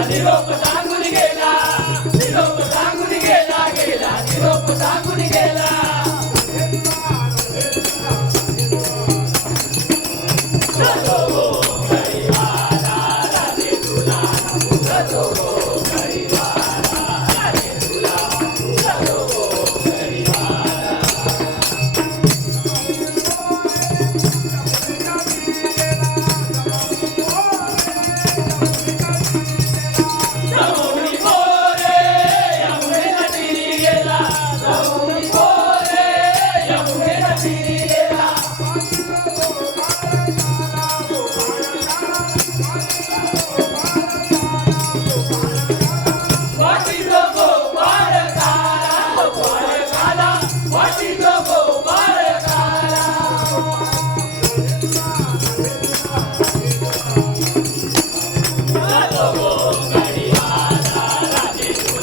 あ、出る。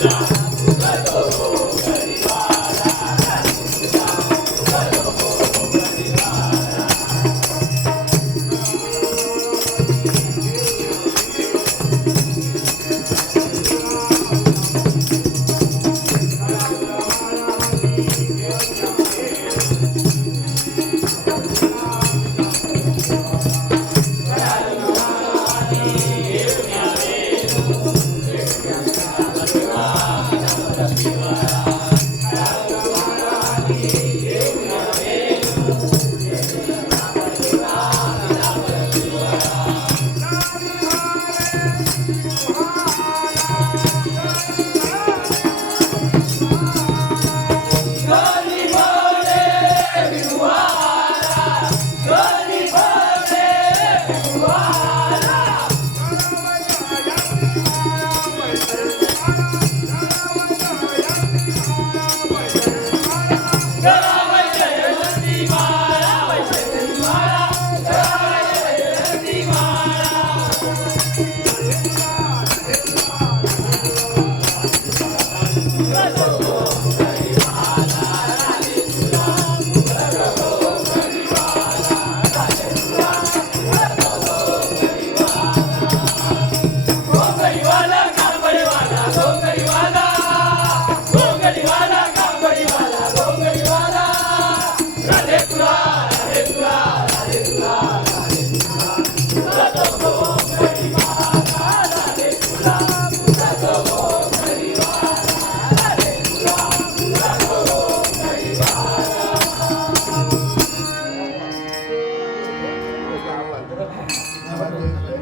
Yeah. 아, 나서가